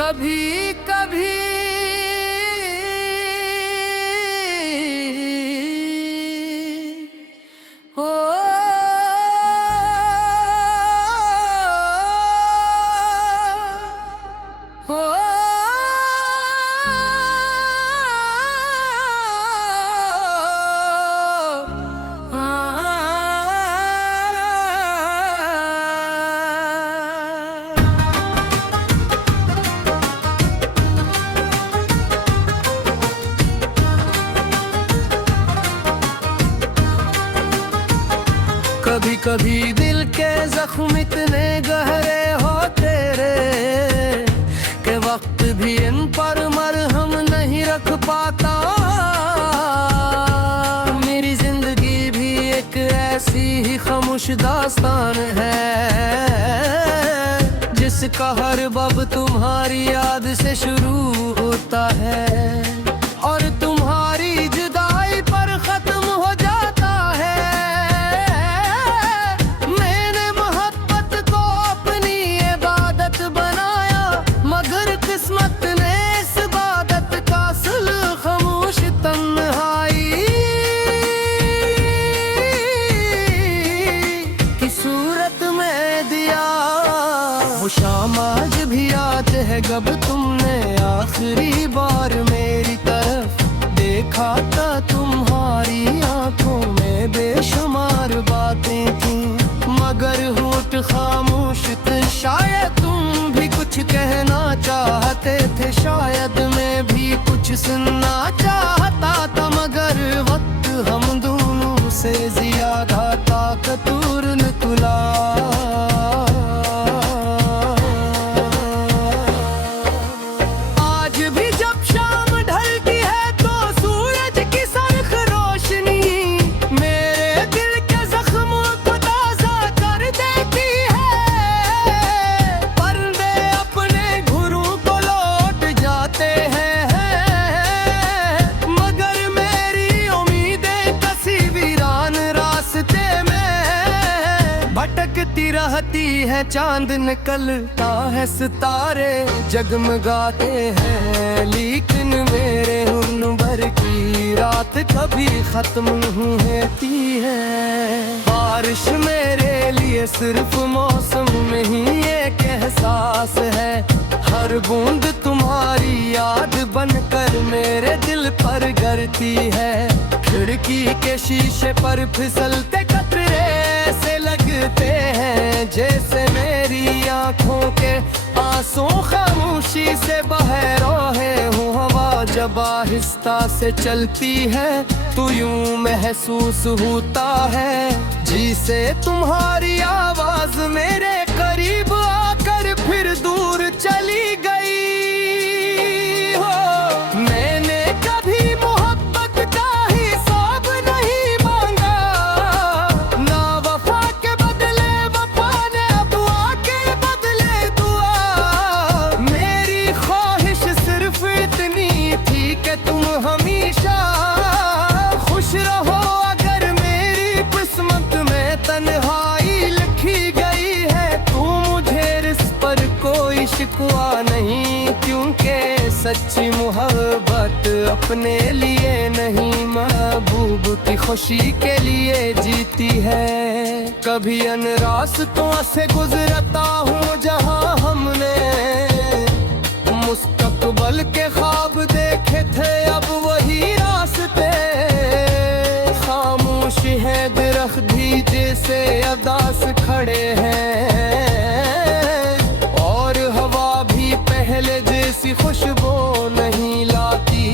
कभी कभी हो हो कभी कभी दिल के जख्म इतने गहरे होते रे कि वक्त भी इन पर मरहम नहीं रख पाता। मेरी जिंदगी भी एक ऐसी ही खामोश दास्तान है जिसका हर बब तुम्हारी याद से शुरू होता है और तुम्हारी जुदाई पर खत्म हो जाता है। किस्मत ने इस इबादत का सुल्ह खामोश तन्हाई की सूरत में दिया। वो शाम आज भी याद है जब तुमने आखिरी बार मेरी तरफ देखा था। तुम्हारी आंखों में बेशुमार बातें थी मगर होठ खामोश थे। शायद तुम भी कुछ कहना चाहते थे, शायद मैं भी कुछ सुनना चाहता था मगर वक्त हम दोनों से ज्यादा ताकतवर निकला। आज भी जब शाम ढलती है तो सूरज की सरख रोशनी मेरे दिल के जख्मों को ताजा कर देती है। पर्दे अपने घरों को लौट जाते हैं मगर मेरी उम्मीदें कसी वीरान रास्ते में भटकती रहती है। चांद निकलता है, सितारे जगमगाते हैं लेकिन मेरे हुनर की रात कभी खत्म नहीं होती है। बारिश मेरे लिए सिर्फ मौसम में ही एक एहसास है, हर बूंद तुम्हारी याद बनकर मेरे दिल पर गिरती है। खिड़की के शीशे पर फिसलते कतरे से लगते हैं जैसे मेरी आंखों के आंसू खामोशी से बह रहे हो। हवा जब आहिस्ता से चलती है तो यूं महसूस होता है जिसे तुम्हारी आवाज मेरे करीब आकर फिर दूर चली गई हो। मैंने कभी मोहब्बत का हिसाब नहीं मांगा, ना वफा के बदले वफा ने दुआ के बदले दुआ। मेरी ख्वाहिश सिर्फ इतनी थी कि तुम हमेशा खुश रहो। अगर मेरी किस्मत में तन्हाई लिखी गई है तो मुझे इस पर कोई शिकवा नहीं, क्योंकि सच्ची मोहब्बत अपने लिए नहीं महबूब की खुशी के लिए जीती है। कभी अन रास्तों से गुजरता हूँ जहाँ हमने मुस्तकबल के ख्वाब देखे थे, अब वही रास्ते खामोश है दरख्त भी जैसे अदास खड़े हैं और हवा भी पहले जैसी खुशबू नहीं लाती।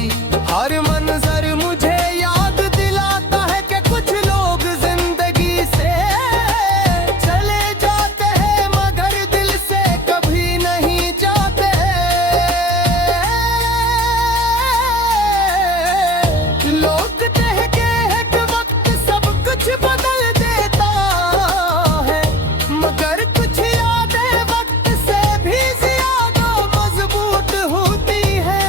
हर मंजर मुझे याद दिलाता है कि कुछ लोग जिंदगी से चले जाते हैं मगर दिल से कभी नहीं जाते। लोग कहते हैं कि वक्त सब कुछ बदल देता है मगर कुछ यादें वक्त से भी ज्यादा मजबूत होती है।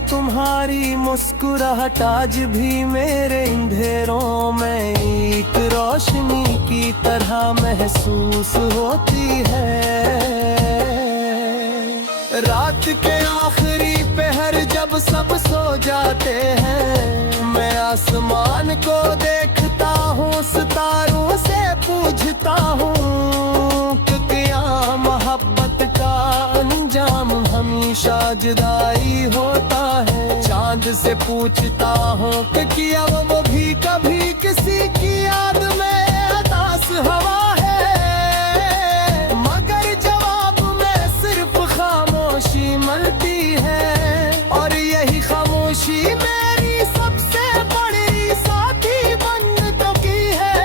तुम्हारी मुस्कुराहट आज भी मेरे अंधेरों में एक रोशनी की तरह महसूस होती है। रात के आखिरी पहर जब सब सो जाते हैं, मैं आसमान को देखता हूँ, सितारों से पूछता हूँ कि क्या मोहब्बत का अंजाम हमेशा जुदाई होता है। चांद से पूछता हूँ कि क्या वो भी कभी किसी की याद में उदास हवा है, मगर जवाब में सिर्फ खामोशी मिलती है। और यही खामोशी मेरी सबसे बड़ी साथी बन चुकी है।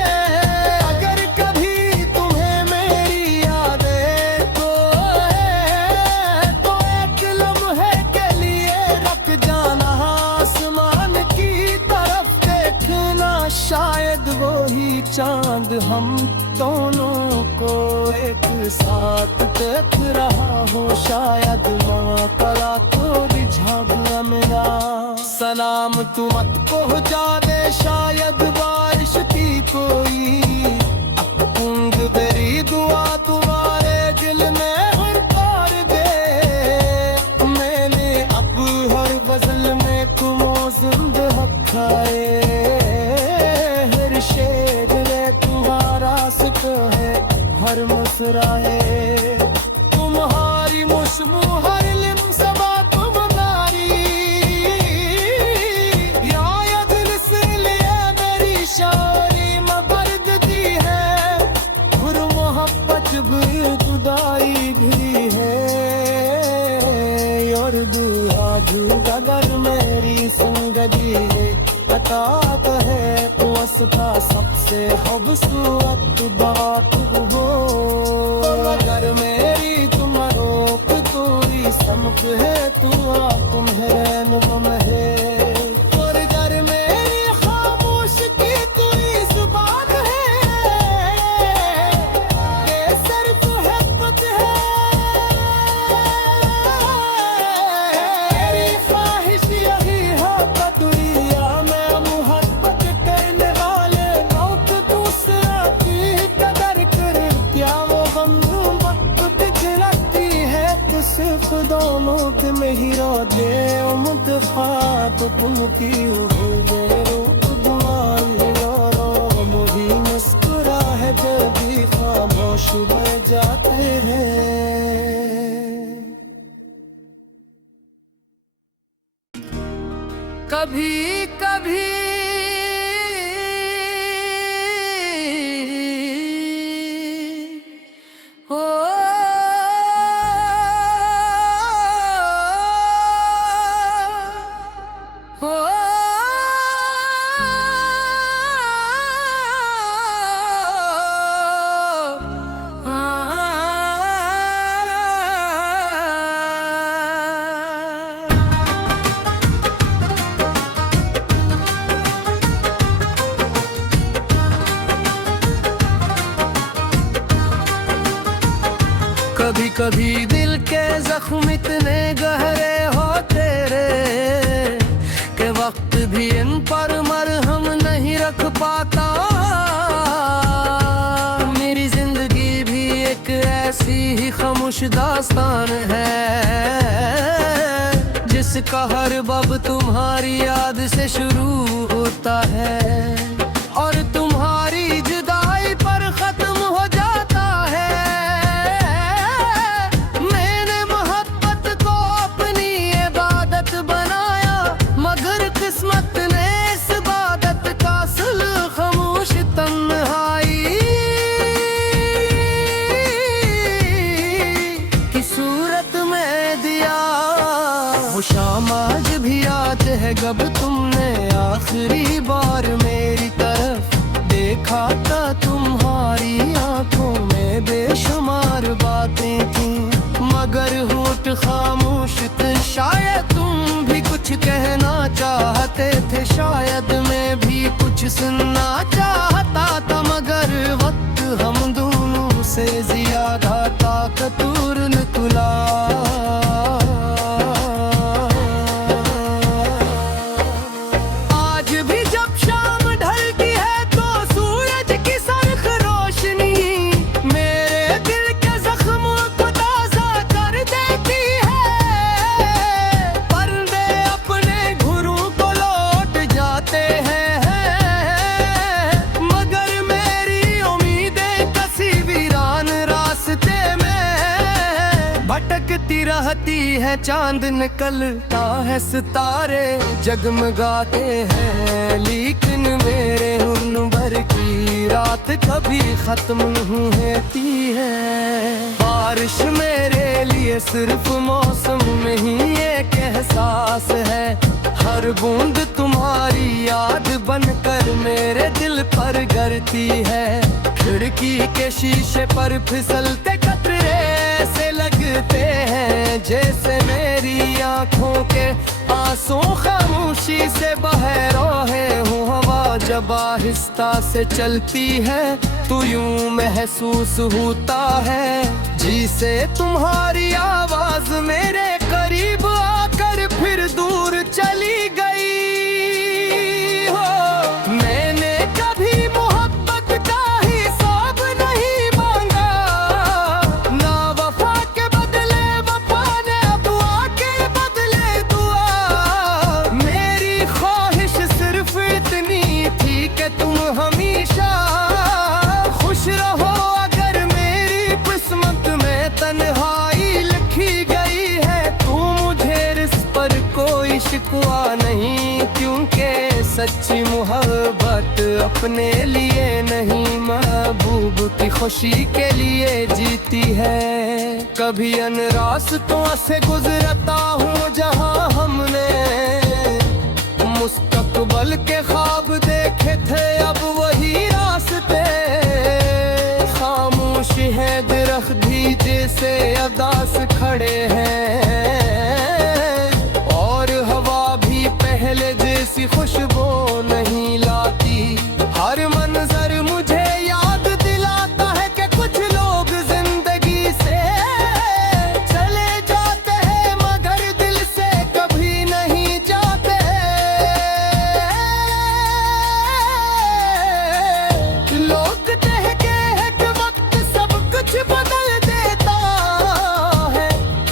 अगर कभी तुम्हें मेरी यादें तो एक लम्हे के लिए रुक जाना, आसमान की तरफ देखना, शायद वो ही चांद हम दोनों को एक साथ देख रहा हो। शायद माँ तला तो रिझा मेरा सलाम तू मत पहुँचा दे, शायद बारिश की कोई बूंद मेरी दुआ तुम्हारे दिल में उतार दे। मैंने अब हर गजल में तुम जिंदा रखा है, हर शेर में तुम्हारा सिक्का है, हर मुस्कुराए तुम्हारी मुश्किल, हर लिम्सबा तुम नारी, या दिल से लिए मेरी शायरी मबर्द दी है, और मोहब्बत भी जुदाई भी है। और दुआ अगर मेरी संगती बता है तो उसका सबसे खूबसूरत बात हो। अगर मेरी तुम रोक तोरी समझ है तुम्हें नम है, और अगर मेरी खामोश की कोई जुबान है, ये सिर्फ मोहब्बत है। मेरी ख्वाहिश यही है दुनिया में मोहब्बत करने वाले लोग दूसरा की कदर करे, क्या वो गम वक्त लगती है तो सिर्फ दोनों में ही रोजे मुतखात तुम की रूप मुही मुस्कुरा है जब भी खामोश बह जाते हैं। कभी कभी हो कभी कभी दिल के जख्म इतने गहरे होते रे कि वक्त भी इन पर मरहम नहीं रख पाता। मेरी जिंदगी भी एक ऐसी ही खामोश दास्तान है, जिसका हर बब तुम्हारी याद से शुरू होता है, और तुम्हारी जुदाई पर खत्म हो जाता है। मैंने मोहब्बत को अपनी इबादत बनाया, मगर किस्मत ने इस इबादत का सुल्ह खामोश तन्हाई की सूरत में दिया। वो शाम आज भी याद है जब तुमने आखिरी बार मेरी तरफ देखा था। तुम्हारी आंखों में बेशुमार बातें थी, मगर होठ खामोश थे। शायद तुम भी कुछ कहना चाहते थे, शायद मैं भी कुछ सुनना चाहता था, मगर वक्त हम दोनों से ज्यादा ताकतवर निकला। है चांद निकलता है सितारे जगमगाते हैं, लेकिन मेरे हुस्न भर की रात कभी खत्म नहीं होती है। बारिश मेरे लिए सिर्फ मौसम में ही एक एहसास है, हर बूंद तुम्हारी याद बनकर मेरे दिल पर गिरती है। खिड़की के शीशे पर फिसलते कतरे से लगते हैं, जैसे मेरी आंखों के आंसू खामोशी से बह रहे हूँ। हवा जब आहिस्ता से चलती है तो यूं महसूस होता है जिसे तुम्हारी आवाज मेरे करीब आकर फिर दूर चली गई हो। मैंने कभी मोहब्बत का हिसाब नहीं मांगा, ना वफा के बदले वफा ने दुआ के बदले दुआ। मेरी ख्वाहिश सिर्फ इतनी थी कि तुम हमेशा खुश रहो। अगर मेरी किस्मत में तन्हाई लिखी गई है तो मुझे इस पर कोई शिकवा नहीं, क्योंकि सच्ची मोहब्बत अपने लिए नहीं महबूब की खुशी के लिए जीती है। कभी अन रास्तों से गुजरता हूँ जहाँ हमने मुस्तकबल के ख्वाब देखे थे, अब वही रास्ते खामोश है दरख्त भी जैसे अदास खड़े हैं, और हवा भी पहले जैसी खुशबू नहीं लाती। हर मंजर मुझे याद दिलाता है कि कुछ लोग जिंदगी से चले जाते हैं मगर दिल से कभी नहीं जाते। लोग कहते हैं कि वक्त सब कुछ बदल देता है,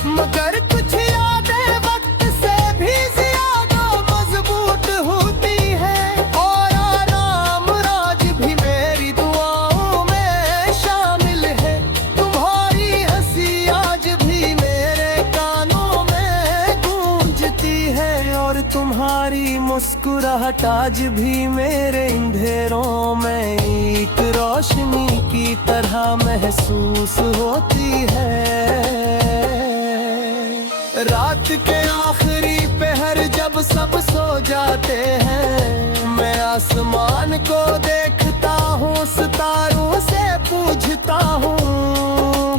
मगर कुछ यादें वक्त से भी ज्यादा मजबूत होती है। और आराम राज भी मेरी दुआओं में शामिल है, तुम्हारी हंसी आज भी मेरे कानों में गूंजती है, और तुम्हारी मुस्कुराहट आज भी मेरे अंधेरों में एक रोशनी की तरह महसूस होती है। रात के आखिरी पहर जब सब सो जाते हैं, मैं आसमान को देखता हूँ, सितारों से पूछता हूँ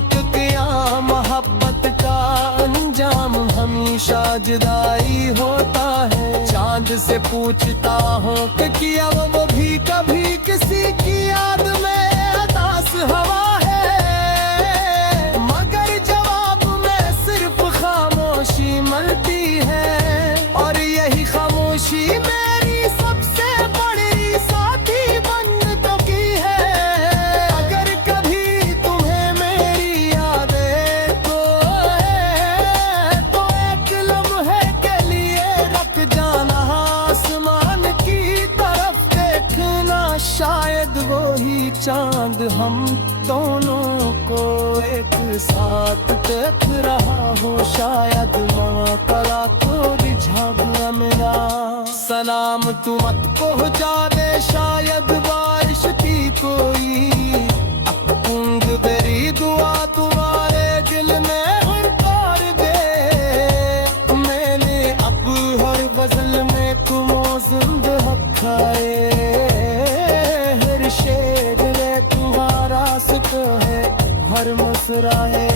कि क्या मोहब्बत का अंजाम हमेशा जुदाई होता है। चांद से पूछता हूँ कि क्या वो भी कभी किसी की याद में उदास हवा है, मगर जवाब में सिर्फ खामोशी मिलती है, और यही खामोशी मेरी सबसे बड़ी साथी बन चुकी है। अगर कभी तुम्हें मेरी यादें तो एक लम्हे के लिए रख जाना, आसमान की तरफ देखना, शायद वो ही चांद हम दोनों को एक साथ देख रहा हो। शायद मातला तो रिझा मेरा सलाम तू मत पहुँचा दे, शायद बारिश की कोई बूंद मेरी दुआ तुम्हारे दिल में उतार दे। मैंने अब हर गजल में तुम जिंद रखाए, हर शेर में तुम्हारा सिक्का है, हर मुस्कुराए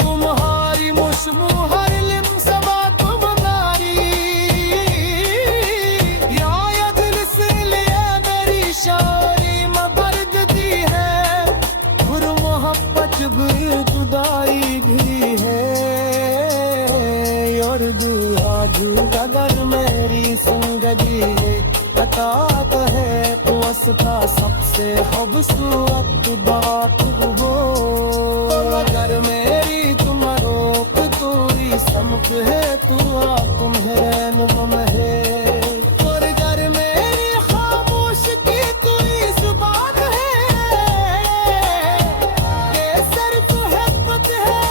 तुम्हारी मुश्मू, हर लिम्समा तुम नारी। या दिल से लिए मेरी शायरी मबर्द दी है, और मोहब्बत भी जुदाई भी है, और दुआ अगर मेरी जिंदगी पता है तो उसका सबसे खूबसूरत बात हो। अगर मेरी तुम रोक तोरी समझ है तू तुम्हें नुम है, और अगर मेरी खामोश की कोई जुबान है ये सिर्फ मोहब्बत है।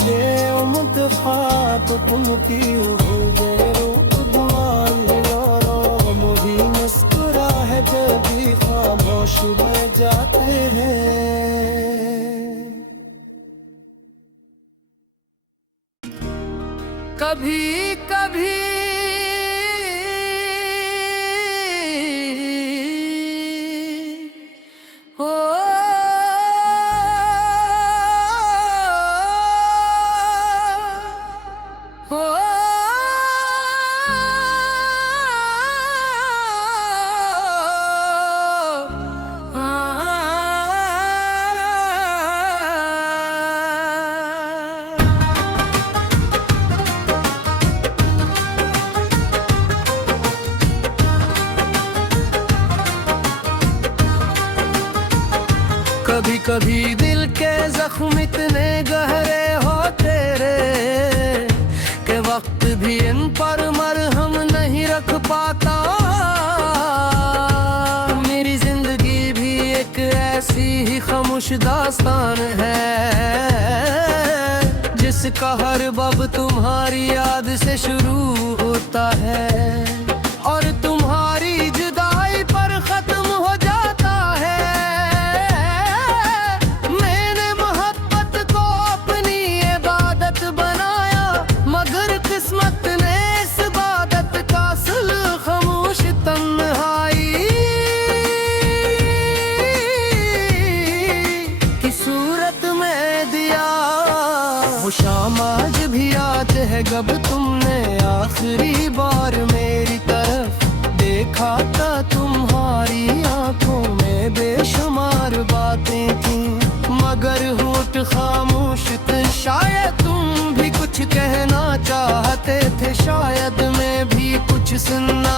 दे उम्द खाक तुम की रूप मुही मुस्कुरा है जब भी खामोश बह जाते हैं। कभी कभी कभी कभी दिल के जख्म इतने गहरे हो तेरे के वक्त भी इन पर मरहम नहीं रख पाता। मेरी जिंदगी भी एक ऐसी ही खामोश दास्तान है जिसका हर बब तुम्हारी याद से शुरू होता है और तुम्हारी जुदाई पर खत्म हो जाता है। किस्मत ने इस इबादत का सुल्ह खामोश तन्हाई की सूरत में दिया। वो शाम आज भी याद है जब तुमने आखिरी बार मेरी तरफ देखा था। तुम्हारी आंखों में बेशुमार बातें थी मगर होठ खामोश थे। शायद तुम भी कुछ कहना चाहते थे, शायद मैं भी कुछ सुनना